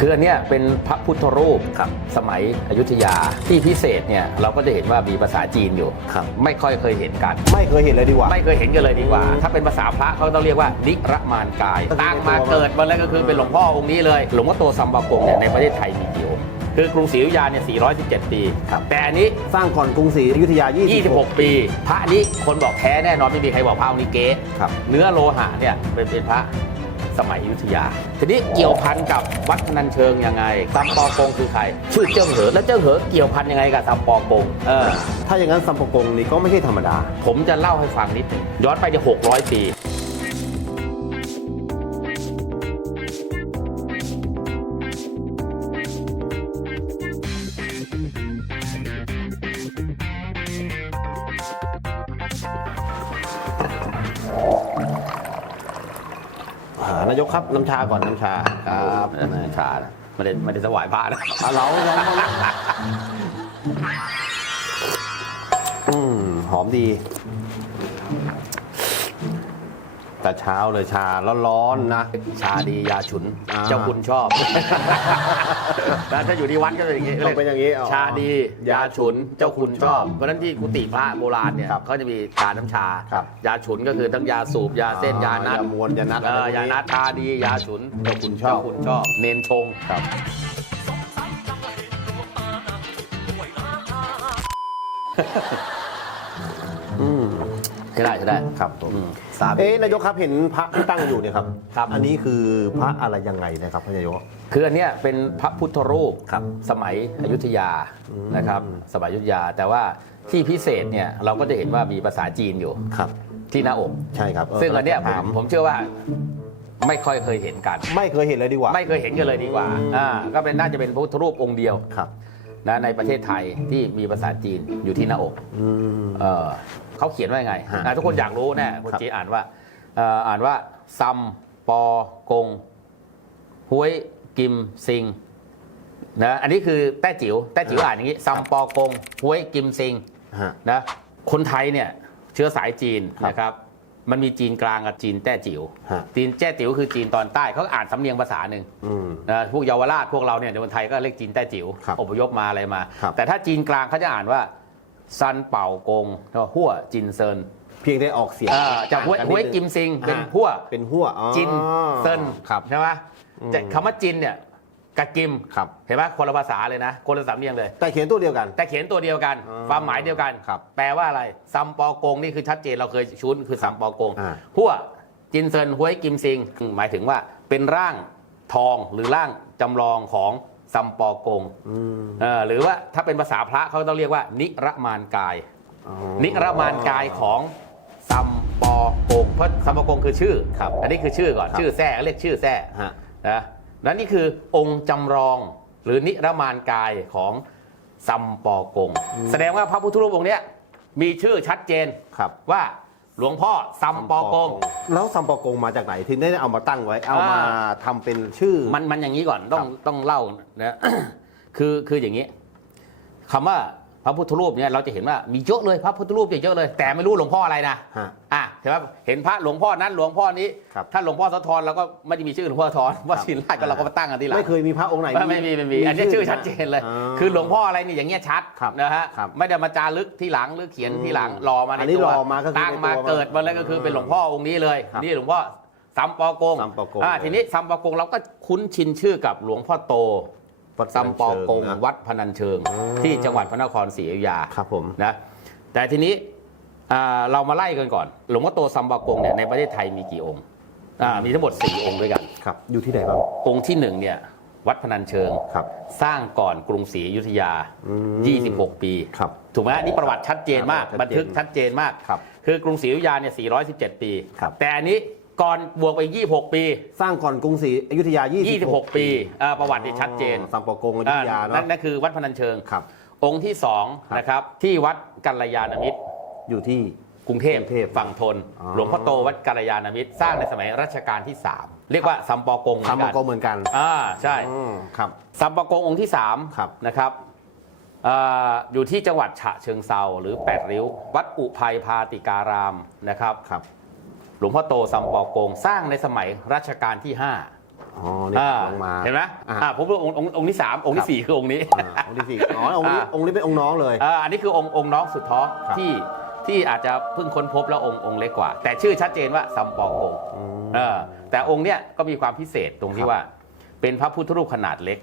คืออันเนี้ยเป็นพระพุทธรูปครับสมัยอยุธยาที่พิเศษเนี่ยเราก็จะเห็นว่ามีภาษาจีนอยู่ ครับ ไม่ค่อยเคยเห็นกัน ไม่เคยเห็นเลยดีกว่า ไม่เคยเห็นกันเลยดีกว่า ถ้าเป็นภาษาพระเขาต้องเรียกว่านิรมานกายก็คือตั้งมาในตัวเกิดมาแล้วก็คือเป็นหลวงพ่อองค์นี้เลย หลวงพ่อโตซัมบากงเนี่ยในประเทศไทยมีกี่องค์คือกรุงศรีอยุธยาเนี่ย 417 ปีแต่อันนี้ สร้างก่อนกรุงศรีอยุธยา26 26 ปี พระนี้คนบอกแท้แน่นอนไม่มีใครบอกพระองค์นี้เก๊ครับ เนื้อโลหะเนี่ยเป็นเป็นพระ สมัยอยุธยา ทีนี้เกี่ยวพันกับวัดพนัญเชิงยังไงซัมปอกงคือใคร ชื่อเจิ้งเหอ แล้วเจิ้งเหอเกี่ยวพันยังไงกับซัมปอกงเออถ้าอย่างนั้นสัมปกงนี่ก็ไม่ใช่ธรรมดา ผมจะเล่าให้ฟังนิดหนึ่งย้อนไปจะ600 ปี ครับน้ำชาก่อนน้ำชาครับนะชานะไม่ได้ไม่ได้ถวายพระนะอะเราลองมาอืมหอมดี แต่เช้าเลยชาร้อนๆนะ ชาดียาฉุนอ่าเจ้าคุณชอบแล้วถ้าอยู่ที่วัดก็เป็นอย่างนี้ต้องเป็นอย่างนี้อ๋อชาดียาฉุนเจ้าคุณชอบ เพราะฉะนั้นที่กุฏิพระโบราณเนี่ยครับเขาจะมีชาน้ำชา ครับ ยาฉุนก็คือทั้งยาสูบยาเส้นยานัดยามวนยานัดเอออะไรพวกนี้ยานัดชาดียาฉุนเจ้าคุณชอบเจ้าคุณชอบ เนนชง ครับอืมใช่ได้ใช่ได้ ครับผมอืมสาธุเอ๊ะนายกครับเห็นพระที่ตั้งอยู่เนี่ยครับครับ อันนี้คือพระอะไรยังไงนะครับพระนายก คืออันเนี้ยเป็นพระพุทธรูปครับสมัยอยุธยาอืมนะครับสมัยอยุธยา แต่ว่าที่พิเศษเนี่ยเราก็จะเห็นว่ามีภาษาจีนอยู่ครับที่หน้าอกใช่ครับซึ่งอันเนี้ยผถามมผมเชื่อว่าไม่ค่อยเคยเห็นกัน ไม่เคยเห็นเลยดีกว่า ไม่เคยเห็นกันเลยดีกว่าอืมอ่าก็เป็นน่าจะเป็นพระพุทธรูปองค์เดียวครับนะในประเทศไทยที่มีภาษาจีนอยู่ที่หน้าอกอืมเออ เขาเขียนว่ายังไงฮะอะทุกคนอยากรู้แน่คนครับจีนอ่านว่าเอ่ออ่านว่าซัมปอกงฮวยกิมซิงนะอันนี้คือแต้จิ๋วแต้จิ๋วอ่านอย่างนี้ซัมปอกงฮวยกิมซิงฮะนะคนไทยเนี่ยเชื้อสายจีนครับนะครับมันมีจีนกลางกับจีนแต้จิ๋วฮะจีนแต้จิ๋วคือจีนตอนใต้เขาก็อ่านสำเนียงภาษาหนึ่งอืมนะพวกเยาวราชพวกเราเนี่ยในคนไทยก็เรียกจีนแต้จิ๋วครับอพยพมาอะไรมาครับแต่ถ้าจีนกลางเขาจะอ่านว่า ซันเป่ากงหัวจินเซินเพียงได้ออกเสียงอ่าจากห้วยต่งห้วยนิดนึงกิมซิงเป็นอ่าหัว เป็นหัวอ๋อจินเซินครับ ใช่ไหมอืมแต่คำว่าจินเนี่ยกับกิมครับ เห็นไหมคนละภาษาเลยนะ คนละสำเนียงเลย แต่เขียนตัวเดียวกัน แต่เขียนตัวเดียวกัน อ๋อความหมายเดียวกัน ครับแปลว่าอะไรซัมปอกงนี่คือชัดเจนเราเคยชุนคือซัมปอกงอ่า หัวจินเซินห้วยกิมซิง หมายถึงว่าเป็นร่างทองหรือร่างจำลองของ ซัมปอกงอืมเออหรือว่าถ้าเป็นภาษาพระเขาต้องเรียกว่า นิรมานกายอ๋อนิรมานกายของซัมปอกง เพราะซัมปอกงคือชื่อครับอันนี้คือชื่อก่อนครับชื่อแท้เรียกชื่อแท้ฮะนะนั่นนี่คือองค์จำลองหรือนิรมานกายของซัมปอกง แสดงว่าพระพุทธรูปองค์เนี้ยมีชื่อชัดเจนครับว่า หลวงพ่อซัมปอกง แล้วซัมปอกงมาจากไหนที่ได้เอามาตั้งไว้ เอามาอ่าทำเป็นชื่อ มันมันอย่างนี้ก่อนต้องต้องเล่านะคือคืออย่างนี้คำว่าพ ระพุทธรูปเนี่ยเราจะเห็นว่ามีเยอะเลยพระพุทธรูปเยอะเลย แต่ไม่รู้หลวงพ่ออะไรนะฮะ อะใช่ไหมเห็นพระหลวงพ่อนั้นหลวงพ่อนี้ ครับ ถ้าหลวงพ่อสะทอนเราก็ไม่ได้มีชื่อหลวงพ่อสะทอนว่าชินราชก็เราก็มาตั้งกันทีหลัง ไม่เคยมีพระองค์ไหน ไม่ไม่มีไม่มีอันนี้ชื่อชัดเจนเลยาคือหลวงพ่ออะไรนี่อย่างเงี้ยชัดครับนะฮะครับไม่ได้มาจารึกที่หลังหรือเขียนที่หลังรอมาในอันนี้ตัวรอมาก็คือตั้งมาในตัวเกิดมาแล้วก็คือเป็นหลวงพ่อองค์นี้เลย ครับนี่หลวงพ่อซัมปอกงซัมปอกงอ่าทีนี้ซัมปอกงเราก็คุ้นชินชื่อกับหลวงพ่อโต วัดซัมปอกงนะวัดพนัญเชิงอืมที่จังหวัดพระนครศรีอยุธยา ครับผม นะแต่ทีนี้อ่าเรามาไล่กันก่อน หลวงพ่อโตซัมปอกงเนี่ยในประเทศไทยมีกี่องค์อ่ามีทั้งหมด 4 องค์ด้วยกัน ครับ อยู่ที่ไหนบ้าง องค์ที่หนึ่งเนี่ยวัดพนัญเชิง ครับ สร้างก่อนกรุงศรีอยุธยา อืม 26 ปี ครับ ถูกไหมอันนี่ประวัติชัดเจนมาก ครับบันทึกชัดเจนมาก ครับคือกรุงศรีอยุธยาเนี่ย 417 ปี ครับ แต่อันนี้ ก่อนบวกไป 26 ปี สร้างก่อนกรุงศรีอยุธยา 26 26 ปีอ่าประวัติที่ชัดเจนอ๋อซัมปอกงอยุธยาอ่าเนาะนั่นนั่นคือวัดพนัญเชิง ครับ องค์ที่สองครับ นะครับที่วัดกัลยาณมิตร อยู่ที่ กรุงเทพกรุงเทพฝั่งทน อ๋อ หลวงพ่อโตวัดกัลยาณมิตร สร้างในสมัยรัชกาลที่ 3 เรียกว่าซัมปอกงเหมืซัอมนปกัอนกงเหมือนกันอ่าใช่อืมครับซัมปอกงองค์ที่ครับ 3นะครับอ่าอยู่ที่จังหวัดฉะเชิงเซาหรือ 8 ริ้ว วัดอุภัยพาติการามนะครับ ครับ หลวงพ่อโตซัมปอกงสร้างในสมัยรัชกาลที่ 5อ๋อนี่อ่าลงมาเห็นไหมอ่าอ่าผมว่าองค์องค์องค์ที่สามองค์ครัที่บสี่คือองค์นี้อ่าองค์ที่สี่อ๋อองค์นี้อ่าองค์นี้เป็นองค์น้องเลยอ่าอันนี้คือองค์องค์น้องสุดท้องครับที่ที่อาจจะเพิ่งค้นพบแล้วองค์องค์เล็กกว่า แต่ชื่อชัดเจนว่าซัมปอกงอืมเออแต่องค์เนี้ยก็มีความพิเศษตรงคที่รับว่า เป็นพระพุทธรูปขนาดเล็ก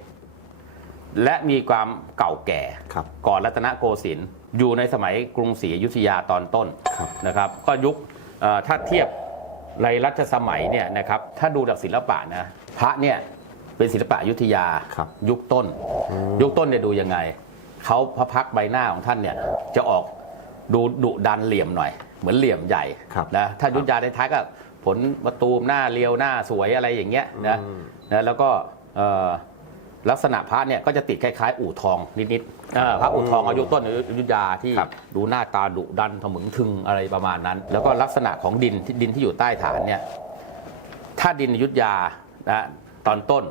และมีความเก่าแก่ครับก่อนรัตนโกสินทร์อยู่ในสมัยกรุงศรีอยุธยาตอนต้นครับนะครับ ก็ยุคเอ่อถ้าเทียบ ในรัชสมัยเนี่ยนะครับถ้าดูจากศิลปะนะพระเนี่ยเป็นศิลปะอยุธยาครับยุคต้น ยุคต้นเนี่ยดูยังไงเขาพระพักตร์ใบหน้าของท่านเนี่ยจะออกดูดุดันเหลี่ยมหน่อย เหมือนเหลี่ยมใหญ่ครับนะถ้ายุทธยาในท้ายก็ผลประตูมหน้าเรียวหน้าสวยอะไรอย่างเงี้ยนะอืมนะแล้วก็เอ่อ ลักษณะพระเนี่ยก็จะติดคล้ายๆ อู่ทองนิดๆเออพระอู่ทองอายุต้นอยุธยาที่ครับดูหน้าตาดุดันถมึงทึงอะไรประมาณนั้น แล้วก็ลักษณะของดินที่ดินที่อยู่ใต้ฐานเนี่ยถ้าดินอยุธยานะตอนต้น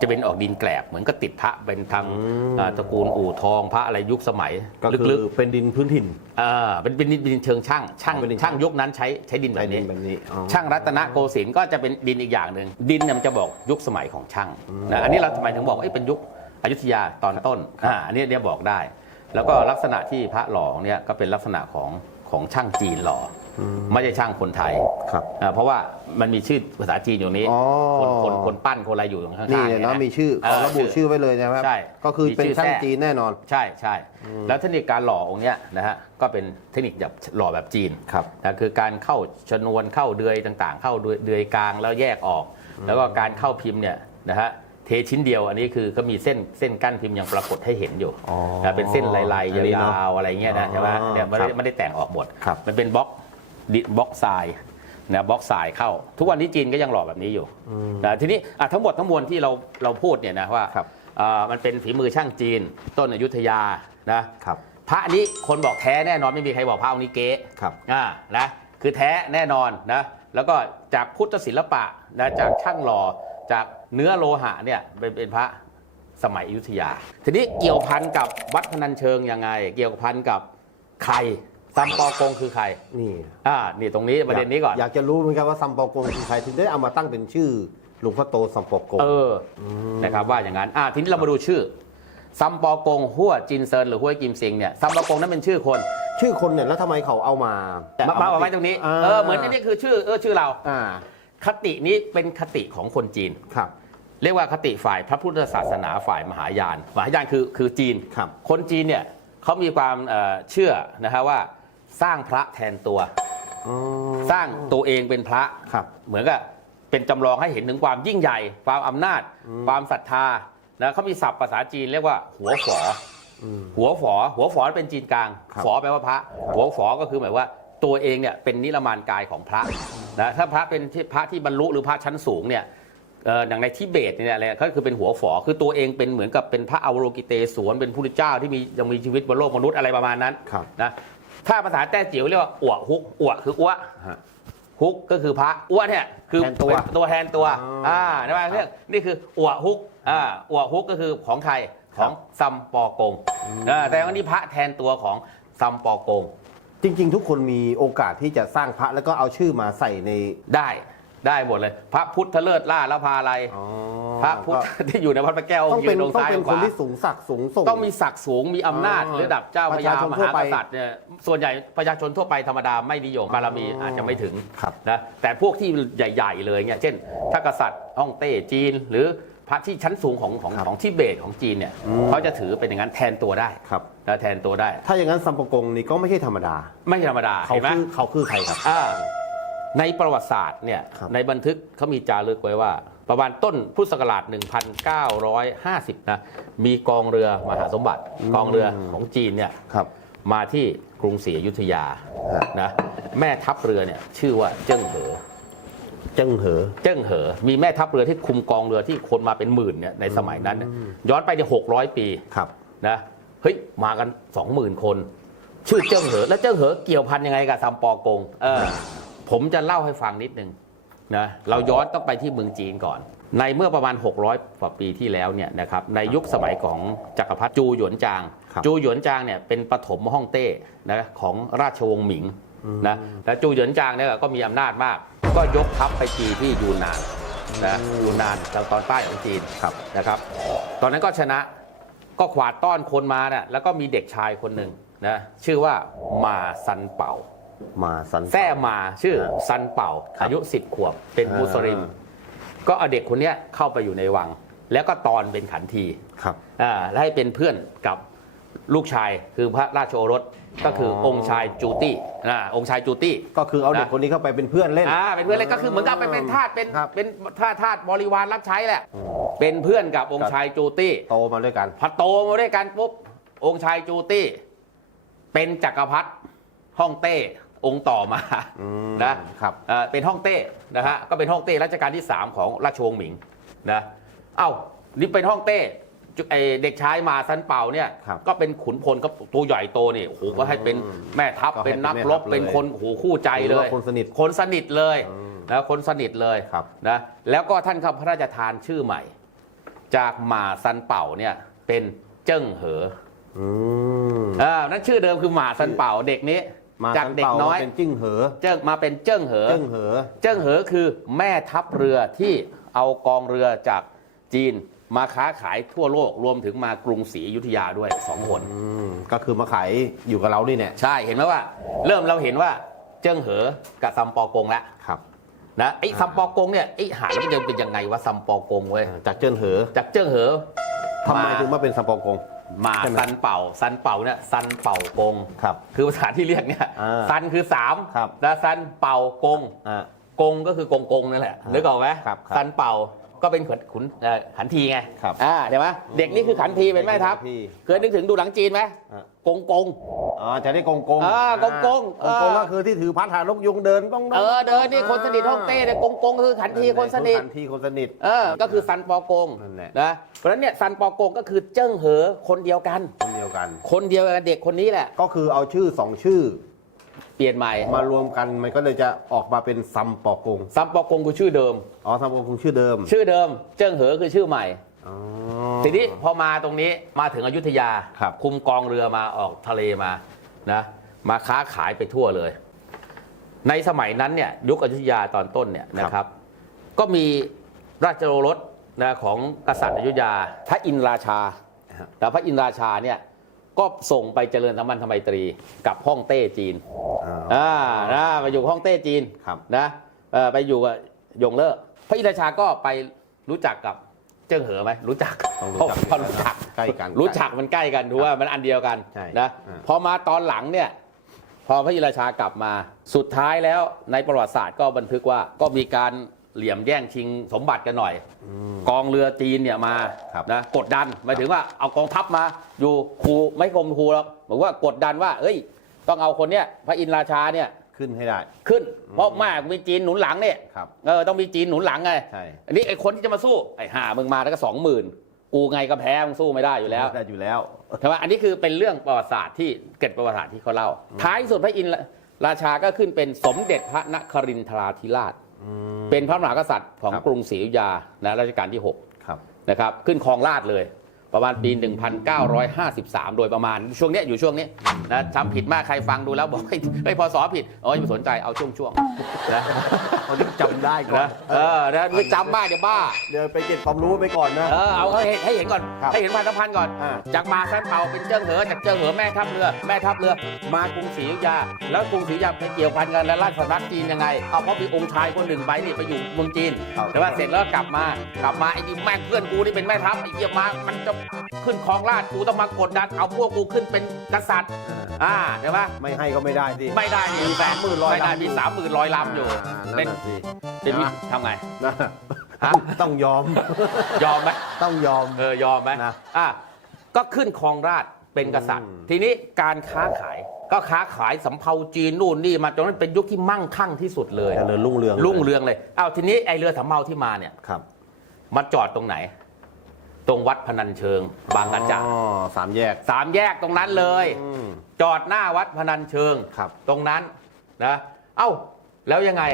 จะเป็นออกดินแกลบเหมือนก็ติดพระเป็นทางอืมอ่าตระกูลอู่ทองพระอะไรยุคสมัยก็คือลึกเป็นดินพื้นถิ่นๆอ่าเป็นเป็นดินดินเชิงช่างช่างเป็นดินช่างยุคนั้นใช้ใช้ดินแบใช้บดินี้นแบบนี้อ๋อช่างรัตนโกสินทร์ก็จะเป็นดินอีกอย่างหนึ่งดินเนี่ยมันจะบอกยุคสมัยของช่างนะอันนี้เราทำไมถึงบอกว่าเอ้ยเป็นยุคอยุธยาตอนต้นอ่าอันนี้เนี่ยบอกได้ แล้วก็ลักษณะที่พระหล่อเนี่ยก็เป็นลักษณะของของช่างจีนหล่ออ ไม่ใช่ช่างคนไทยครับอ่าเพราะว่ามันมีชื่อภาษาจีนอยู่นี้อ๋อ คนคนคนปั้นคนอะไรอยู่ข้างๆนี่เนี่ยเนาะยมีชื่อเอขออระบุชื่อไว้เลยนะครับ ใช่ก็คือเป็นมีชื่อช่างแทรก จีนแน่นอน ใช่ใช่แล้วเทคนิคการหล่อองค์เนี้ยนะฮะก็เป็นเทคนิคแบบหล่อแบบจีนครับนะคือการเข้าชนวนเข้าเดือยต่างๆ เข้าเดือยเดือยกลางแล้วแยกออก แล้วก็การเข้าพิมพ์เนี่ยนะฮะเทชิ้นเดียวอันนี้คือก็มีเส้นเส้นกั้นพิมพ์ยังปรากฏให้เห็นอยู่อ๋อนะเป็นเส้นลายอันนี้ๆเนอะยาวๆอะไรเงี้ยนะใช่ไหมอ๋อเนี่ยไม่ครัได้บไม่ได้แต่งออกหมด ครับ มันเป็นบล็อก ดิบล็อกทรายนะบล็อกทรายเข้า ทุกวันนี้จีนก็ยังหล่อแบบนี้อยู่นะทีนี้อะทั้งหมดทั้งมวลที่เราเราพูดเนี่ยนะว่าครับ อ่ามันเป็นฝีมือช่างจีน ต้นอยุธยานะครับ พระนี้คนบอกแท้แน่นอนไม่มีใครบอกพระองค์นี้เก๊ ครับ อ่านะคือแท้แน่นอนนะแล้วก็จากพุทธศิลปะนะจากช่างหล่อจากเนื้อโลหะเนี่ยเป็นเป็นพระสมัยอยุธยา ทีนี้เกี่ยวพันกับวัดพนัญเชิงยังไง เกี่ยวพันกับใคร ซัมปอกงคือใคร นี่อ่า นี่ตรงนี้ประเด็นนี้ก่อน อยากจะรู้เหมือนกันว่าซัมปอกงคือใครถึงได้เอามาตั้งเป็นชื่อหลวงพ่อโตซัมปอกงเอออนะครับว่าอย่างนั้น อ่าทีนี้เรามาดูชื่อซัมปอกงหัวจินเซินหรือหัวกิมซิงเนี่ยซัมปอกงนั้นเป็นชื่อคน ชื่อคนเนี่ยแล้วทำไมเขาเอามามามาเอาไว้ตรงนี้าเออเหมือนอันนี่คือชื่อเออชื่อเราอ่าคตินี้เป็นคติของคนจีนครับ เรียกว่าคติฝ่ายพระพุทธศาสนาฝ่ายมหายานมหายานคือคือจีนครับคนจีนเนี่ยเขามีความเอ่อเชื่อนะฮะว่า สร้างพระแทนตัว อ๋อ สร้างตัวเองเป็นพระ ครับ เหมือนกับเป็นจำลองให้เห็นถึงความยิ่งใหญ่ ความอำนาจ ความศรัทธานะเขามีศัพท์ภาษาจีนเรียกว่า หัวฝออมหัวฝอ หัวฝอเป็นจีนกลาง ครับ ฝอแปลว่าพระ หัวฝอก็คือหมายว่าตัวเองเนี่ยเป็นนิรมานกายของพระนะถ้าพระเป็นที่พระที่บรรลุหรือพระชั้นสูงเนี่ยเอ่ออย่างในทิเบตเนี่ยอะไรก็คือเป็นหัวฝอคือตัวเองเป็นเหมือนกับเป็นพระอวโลกิเตศวนเป็นผู้เจ้าที่มียังมีชีวิตบนโลกมนุษย์อะไรประมาณนั้นครับ นะ ถ้าภาษาแต้จิ๋วเรียกว่าอวฮุกอวคืออ้วฮะฮุกก็คือพระอ้วเนี่ยคือแทนตัว เป็นตัวแทนตัวอ๋ออ่อ่าใช่ไหมเรื่องนี่คืออวฮุกอ่าอวฮุกก็คือของใครของซัมปอกงอ่าแต่ว่านี่พระแทนตัวของซัมปอกง จริง ๆ ทุกคนมีโอกาสที่จะสร้างพระแล้วก็เอาชื่อมาใส่ใน ได้ ได้หมดเลย พระพุทธเลิศล่าละพาอะไรอ๋อพระพุทธที่อยู่ในวัดพระแก้วต้องยืเป็นนตรงต้องซ้ายเป็นขคนวาที่สูงศักดิ์สูงส่ง ต้องมีศักดิ์สูงมีอำนาจอ๋อระดับเจ้าพญาประชาชนมทั่วหาไปกษัตริย์เนี่ยส่วนใหญ่ประชาชนทั่วไปธรรมดาไม่นิยมบารมีอ๋อออาจจะไม่ถึงครับ นะแต่พวกที่ใหญ่ๆเลยเนี่ยเช่นถ้ากษัตริย์ฮ่องเต้จีน หรือพระที่ชั้นสูงของของครับของทิเบตของจีนเนี่ยอืมเขาจะถือเป็นอย่างนั้นแทนตัวได้ครับ นะแทนตัวได้ ถ้าอย่างนั้นซัมปอกงนี่ก็ไม่ใช่ธรรมดา ไม่ธรรมดาเขาเห็นไหม คือเขาคือใครครับ อ่า ในประวัติศาสตร์เนี่ยครับในบันทึกเขามีจารึกไว้ว่า ประมาณต้นพุทธศักราช 1950 นะ มีกองเรือมหาสมบัติกองเรือของจีนเนี่ยครับมาที่กรุงศรีอยุธยาฮะนะแม่ทัพเรือเนี่ยชื่อว่าเจิ้งเหอเจิ้งเหอเจิ้งเหอ มีแม่ทัพเรือที่คุมกองเรือที่คนมาเป็นหมื่นเนี่ยในสมัยนั้นเนี่ยย้อนไปเนี่ยหกร้อยปีครับนะเฮ้ยมากันสองหมื่นคน ชื่อเจิ้งเหอ แล้วเจิ้งเหอเกี่ยวพันยังไงกับซัมปอกงเออ ผมจะเล่าให้ฟังนิดนึงนะเราย้อนต้องไปที่เมืองจีนก่อน ในเมื่อประมาณ 600กว่าปีที่แล้วเนี่ยนะครับในยุคสมัยของจักรพรรดิจูหยวนจางครับจูหยวนจางเนี่ยเป็นปฐมฮ่องเต้นะของราชวงศ์หมิงนะและจูหยวนจางเนี่ยก็มีอำนาจมาก ก็ยกทัพไปตีที่ยูนนานนะยูนนานทางตอนใต้ของจีนครับนะครับ ตอนนั้นก็ชนะก็ขวาดต้อนคนมาน่ะแล้วก็มีเด็กชายคนหนึ่งนะชื่อว่ามาซันเป่า มาสันแท้มาชื่อซันเป่าครับอายุ 10 ขวบ เป็นอ่ามุมุสลิมก็เอาเด็กคนเนี้ยเข้าไปอยู่ในวัง แล้วก็ตอนเป็นขันทีครับ อ่าและให้เป็นเพื่อนกับลูกชายคือพระราชโอรสก็คือออองค์ชายจูตี้อ่าองค์ชายจูตี้ ก็คือเอาเด็กนะคนนี้เข้าไปเป็นเพื่อนเล่น อ่าเป็นเพื่อนเลยก็คือเหมือนกับเป็นเป็นทาสเป็นครับ เป็นทาสทาสบริวารรับใช้แหละ เป็นเพื่อนกับองค์ชายจูตี้โตมาด้วยกัน พอโตมาด้วยกันปุ๊บองค์ชายจูตี้ เป็นจักรพรรดิฮ่องเต้ องค์ต่อมาอืมนะครับเอ่อเป็นฮ่องเต้นะฮะก็เป็นฮ่องเต้รัชกาลที่ 3 ของราชวงศ์หมิงนะเอ้านี่เป็นฮ่องเต้จุไอเด็กชายมาซันเป่าเนี่ยครับก็เป็นขุนพลก็ตัวใหญ่โตนี่โอ้โหก็ให้เป็นอืมแม่ทัพก็ให้เป็นนักเป็นแม่รทับพเลยเป็นคนโอ้โหคู่ใจหเลรือยว่าคนสนิทคนสนิทเลยอืมนะคนสนิทเลยครับนะแล้วก็ท่านก็พระราชทานชื่อใหม่ จากหมาซันเป่าเนี่ยเป็นเจิ้งเหออืมอ่านั่นชื่อเดิมคือหมาซันเป่าเด็กนี้ มาจากสันเด็กเป่าน้อยเป็นจิ้งเหอเจิ้งมาเป็นเจิ้งเหอเจิ้งเหอเจิ้งเหอคือแม่ทัพเรือที่เอากองเรือจากจีนมาค้าขายทั่วโลกรวมถึงมากรุงศรีอยุธยาด้วยสองคนอืมก็คือมาขายอยู่กับเรานี่เนี่ยใช่เห็นไหมว่า เริ่มเราเห็นว่าเจิ้งเหอกับซัมปอกงแล้วครับนะไอ้ซัมปอกงเนี่ยไอ้หาแล้วมันจะเป็นยังไงวะซัมปอกงเว้ยจากเจิ้งเหอจากเจิ้งเหอทำไมถึงมาเป็นสัมปองกง มาใช่ไหมซันเป่าซันเป่าเนี่ยซันเป่ากงครับคือภาษาที่เรียกเนี่ยอ่าซันคือสามครับ แล้วซันเป่ากง อ่า กงก็คือกงกงนั่นแหละอ่านึกออกไหมครับครับซันเป่าก็เป็นขุนขุนเอ่อขันทีไงครับอ่าเห็นไหมเด็กนี่คือขันทีเป็นแม่ทัพขันทีเคยนึกถึงดูหนังจีนไหมอ่า กงกงอ๋อจะได้กงกงอ่ากงกงอ่ากงกงเออ ก็คือที่ถือพัดหาลูกยุงเดินต้องเออเดินนี่คนสนิทฮ่องเต้เนี่ยกงกงก็คือขันทีคนสนิท ขันทีคนสนิท เออ ก็คือซันปอกงนั่นแหละ นะเพราะฉะนั้นเนี่ยซันปอกงก็คือเจิ้งเหอคนเดียวกัน คนเดียวกัน คนเดียวกันเด็กคนนี้แหละ ก็คือเอาชื่อสองชื่อ เปลี่ยนใหม่มารวมกันมันก็เลยจะออกมาเป็นซัมปอกงซัมปอกงคือชื่อเดิม อ๋อซัมปอกงชื่อเดิม ชื่อเดิม เจิ้งเหอคือชื่อใหม่ อ๋อ ทีนี้พอมาตรงนี้มาถึงอยุธยาครับ คุมกองเรือมาออกทะเลมานะมาค้าขายไปทั่วเลย ในสมัยนั้นเนี่ยยุคอยุธยาตอนต้นเนี่ยนะครับ ก็มีราชโอรสนะของกษัตริย์อยุธยา พระอินทราชาแล้วพระอินทราชาเนี่ยก็ส่งไปเจริญสัมพันธไมตรีกับฮ่องเต้จีนอ่า อ่านะไปอยู่ฮ่องเต้จีนครับ นะเอ่อไปอยู่กับยงเล่อพระอินทราชาก็ไปรู้จักกับ เจิ้งเหอไหมรู้จักต้องรู้จักเพราะรู้จักใกล้กันรู้จักมันใกล้กันถือว่ามันอันเดียวกันใช่นะอ่า พอมาตอนหลังเนี่ย พอพระอินทราชากลับมาสุดท้ายแล้วในประวัติศาสตร์ก็บันทึกว่าก็มีการเหลี่ยมแย่งชิงสมบัติกันหน่อย อืม กองเรือจีนเนี่ยมาครับนะกดดันหมายถึงว่าเอากองทัพมาอยู่คูไม่กรมคูแล้วบอกว่ากดดันว่า เอ้ย ต้องเอาคนเนี้ยพระอินทราชาเนี่ย ขึ้นให้ได้ ขึ้น เพราะมากมีจีนหนุนหลังเนี่ยครับ เออต้องมีจีนหนุนหลังไงใช่ อันนี้ไอ้คนที่จะมาสู้ไอ้ห่ามึงมาแล้วก็สองหมื่นกูไงก็แพ้มึงสู้ไม่ได้อยู่แล้วได้อยู่แล้ว ใช่ไหมอันนี้คือเป็นเรื่องประวัติศาสตร์ที่เกร็ดประวัติศาสตร์ที่เขาเล่า ท้ายสุดพระอินทราชาก็ขึ้นเป็นสมเด็จพระนครินทราธิราชอืมเป็นพระมหากษัตริย์ของครับ กรุงศรีอยุธยานะรัชกาลที่ครับ6นะครับขึ้นครองราชย์เลย ประมาณปี 1953 โดยประมาณช่วงเนี้ยอยู่ช่วงนี้นะจำผิดมากใครฟังดูแล้วบอกเฮ้ยเฮ้ยพอสอผิดอ๋ออย่าไปสนใจเอาช่วงช่วงๆนะเขาที่จำได้ก่อนนะเออนะไม่จำบ้าเดี๋ยวบ้า เดี๋ยวไปเก็บความรู้ไปก่อนนะ เออเอาให้เห็นให้เห็นก่อนครับให้เห็นพันธพันธ์ก่อน อ่า จากมาแซนเปาเป็นเจิ้งเหอจากเจิ้งเหอแม่ทัพเรือ แม่ทัพเรือ มากรุงศรีอยุธยา แล้วกรุงศรีอยุธยาไปเกี่ยวพันกันและราชสำนักจีนยังไงเอาเพราะมีองค์ชายคนหนึ่งไปนี่ไปอยู่เมืองจีนครับแต่ว่าเสร็จแล้วกลับมากลับมาไอ้นี่แม่งเพื่อนกูนี่เป็นแม่ทัพไอ้เหี้ยมามันจะขึ้นครองราชย์กูต้องมากดดันเอาพวกกูขึ้นเป็นกษัตริย์อ่าเห็นไหมไม่ให้ก็ไม่ได้สิ ไม่ได้นี่มีแปด30,000ร้อยไม่ได้ลำอยู่มีสามหมื่นร้อยลำอยู่อ่าเป็นั่นนน่ะสิเป็นวินะทำไง นะฮะ ต้องยอม ยอมไหมต้องยอม เออยอมไหมนะอะก็ขึ้นครองราชย์เป็นกษัตริย์ อืม ทีนี้การค้าขายก็ค้าขายสำเภาจีนนู่นนี่มาจนนั้นเป็นยุคที่มั่งคั่งที่สุดเลยเจริญรุ่งเรืองรุ่งเรืองเลยอ้าวทีนี้ไอเรือสำเภาที่มาเนี่ย ครับมาจอดตรงไหน ตรงวัดพนัญเชิง บางกระจ่างอ๋อสามแยก สามแยกตรงนั้นเลย อืม จอดหน้าวัดพนัญเชิง ครับ ตรงนั้นนะ เอ้า แล้วยังไง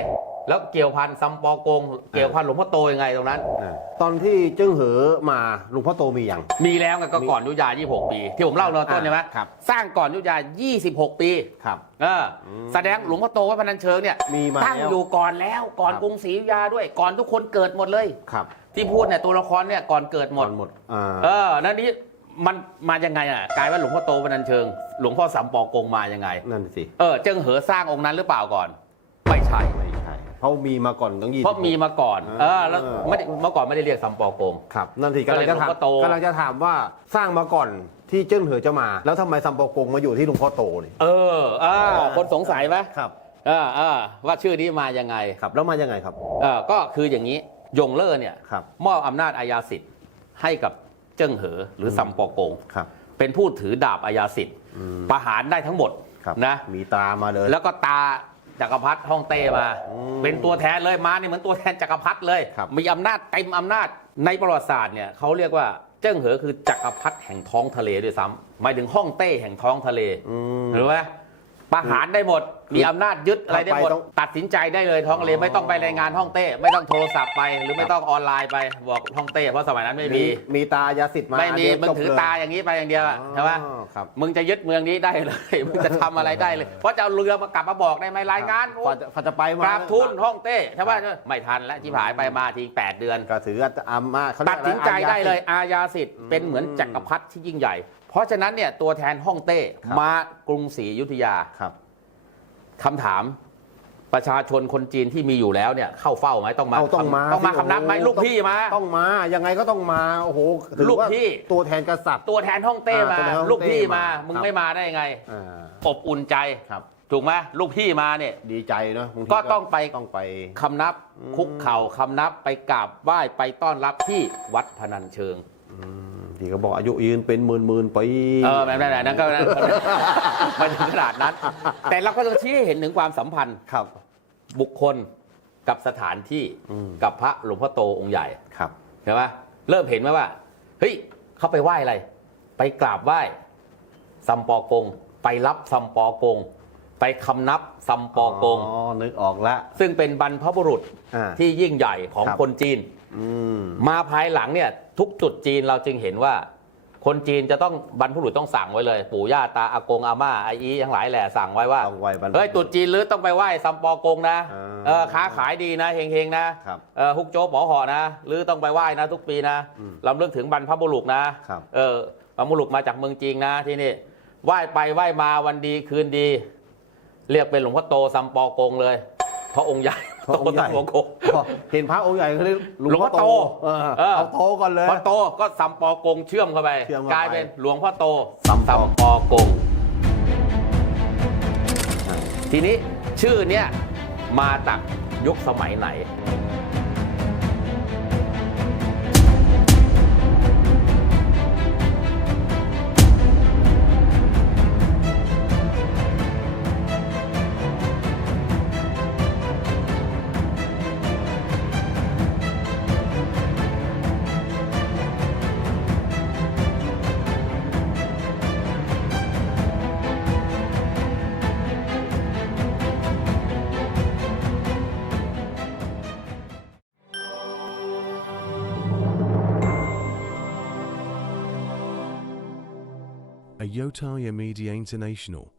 แล้วเกี่ยวพันซัมปอกง เกี่ยวพันหลวงพ่อโตยังไงตรงนั้น อ่าตอนที่เจิ้งเหอมาหลวงพ่อโตมีอย่าง มีแล้วไงก็ก่อนอยุธยา 26 ปี ที่ผมเล่าตอนต้นใช่ไหมครับ สร้างก่อนอยุธยา 26 ปี ครับ เอออแสดงหลวงพ่อโตวัดพนัญเชิงเนี่ยมีมาตั้งแล้วอยู่ก่อนแล้ว ก่อนครับ กรุงศรีอยุธยาด้วย ก่อนทุกคนเกิดหมดเลย ครับ ที่พูดเนี่ยตัวละครเนี่ยก่อนเกิดหมด ก่อนหมดอ่าเออนั่นนี้มันมายังไงอะกลายว่าหลวงพ่อโตวัดพนัญเชิง หลวงพ่อสัมปอกงมายังไง นั่นสิเออเจิ้งเหอสร้างองค์นั้นหรือเปล่าก่อน ไม่ใช่ ไม่ใช่เพราะมีมาก่อนต้องยี่เพราะมีมาก่อน เออ แล้วเออไม่ได้เมื่อก่อนไม่ได้เรียกสัมปอกง ครับนั่นสิก็กำเลลัยงจะหลวงถามพ่อโต กำลังจะถามว่าสร้างมาก่อนที่เจิ้งเหอจะมา แล้วทำไมซัมปอกงมาอยู่ที่หลวงพ่อโตนี่ เอออ่า คนสงสัยไหมครับ เออเออว่าชื่อนี้มายังไง ครับแล้วมายังไงครับ เออก็คืออย่างนี้ ยงเล่อเนี่ยครับ มอบอำนาจอาญาสิทธิ์ให้กับเจิ้งเหอหรือสัมปอกง ครับ เป็นผู้ถือดาบอาญาสิทธิ์ประหารได้ทั้งหมดครับนะ มีตามาเลย แล้วก็ตาจักรพรรดิฮ่องเต้มา อืมเป็นตัวแทนเลยมานี่เหมือนตัวแทนจักรพรรดิเลย ครับ มีอำนาจเต็มอำนาจในประวัติศาสตร์เนี่ยเขาเรียกว่าเจิ้งเหอคือจักรพรรดิแห่งท้องทะเลด้วยซ้ำหมายถึงฮ่องเต้แห่งท้องทะเลอืม หรือว่าประหารได้หมด มีอำนาจยึดอะไรได้หมดเข้าไปต้องตัดสินใจได้เลยท้องทะเลอ๋อไม่ต้องไปรายงานฮ่องเต้ ไม่ต้องโทรศัพท์ไป หรือไม่ต้องออนไลน์ไปบอกฮ่องเต้เพราะสมัยนั้นไม่มี มีตายาสิทธิ์มาไม่มีเดี๋ยวมึงจบถือเลยตาอย่างนี้ไปอย่างเดียวอะใช่ไหมอ๋อครับมึงจะยึดเมืองนี้ได้เลยมึงจะทำอะไรได้เลย เพราะจะเอาเรือมากลับมาบอกได้ไหมรายงานกว่าจะกว่าจะไปมากราบทุนฮ่องเต้ใช่ไหมไม่ทันแล้วที่ผายไปมาทีแปดเดือนก็ถืออามาเขาเรีตัยดกอะไรสินใจได้เลยอาญาสิทธิ์อาญาสิทธิ์เป็นเหมือนอืมจักรพรรดิที่ยิ่งใหญ่ เพราะฉะนั้นเนี่ยตัวแทนฮ่องเต้ครับมากรุงศรีอยุธยาครับ คำถามประชาชนคนจีนที่มีอยู่แล้วเนี่ยเข้าเฝ้าไหมต้องมาเอาต้องมาต้องมาสิคำนับไหมโอ้โหลูกพี่มา ต้องมายังไงก็ต้องมาโอ้โหถือลูกว่าพี่ ตัวแทนกษัตริย์ ตัวแทนฮ่องเต้มา อ่าตัวแทนฮ่องเต้ลูกพี่มา มามึมึงครับ ไม่มาได้ไง อ่าอบอุ่นใจ ครับ ถูกไหมลูกพี่มาเนี่ย ดีใจเนาะบางทีก็ต้องไป ต้องไป คำนับอืมคุกเข่าคำนับไปกราบไหว้ไปต้อนรับที่วัดพนัญเชิง อืม ที่เขาบอกอายุยืนเป็นหมื่นหมื่นปีเออแบบนั้นนั่นก็นั่นไม่ถึงขนาดนั้น แต่เราก็ต้องชี้ให้เห็นถึงความสัมพันธ์ ครับ บุคคลกับสถานที่อืม กับพระหลวงพ่อโตองค์ใหญ่ครับ ใช่ไหมเริ่มเห็นไหมว่าเฮ้ยเขาไปไหว้อะไร ไปกราบไหว้ซัมปอกง ไปรับซัมปอกง ไปคำนับซัมปอกง อ๋อ นึกออกละ ซึ่งเป็นบรรพบุรุษอ่า ที่ยิ่งใหญ่ของครับ คนจีนอื มมาภายหลังเนี่ยทุกจุดจีนเราจึงเห็นว่า คนจีนจะต้องบรรพบุรุษต้องสั่งไว้เลย ปู่ย่าตาอากงอาม่าอาอีทั้งหลายแหละสั่งไว้ว่าต้องไว้บรรพเฮ้ยตรุษจีนหรือต้องไปไหว้ซัมปอกงนะอ่าเออค้าขายดีนะเฮงๆนะครับ เออฮุกโจ๊กปอหอนะหรือต้องไปไหว้นะ ทุกปีนะอืม ลำลึกถึงบรรพบุรุษนะ ครับ เออบรรพบุรุษมาจากเมืองจีนนะที่นี่ไหว้ไปไหว้มาวันดีคืนดี เรียกเป็นหลวงพ่อโตซัมปอกงเลยเพราะองค์ใหญ่เพราะองค์ใหญ่โตซัมปอกงพอเห็นพระองค์ใหญ่เขาเรียกหลวงพ่อโตเออเออเอาโตก่อนเลยพอโตก็ซัมปอกงเชื่อมเข้าไปเชื่อมเข้าไป กลายเป็นหลวงพ่อโตซัมปอปอกง ทีนี้ชื่อเนี้ยมาจากยุคสมัยไหน a Yotaya Media International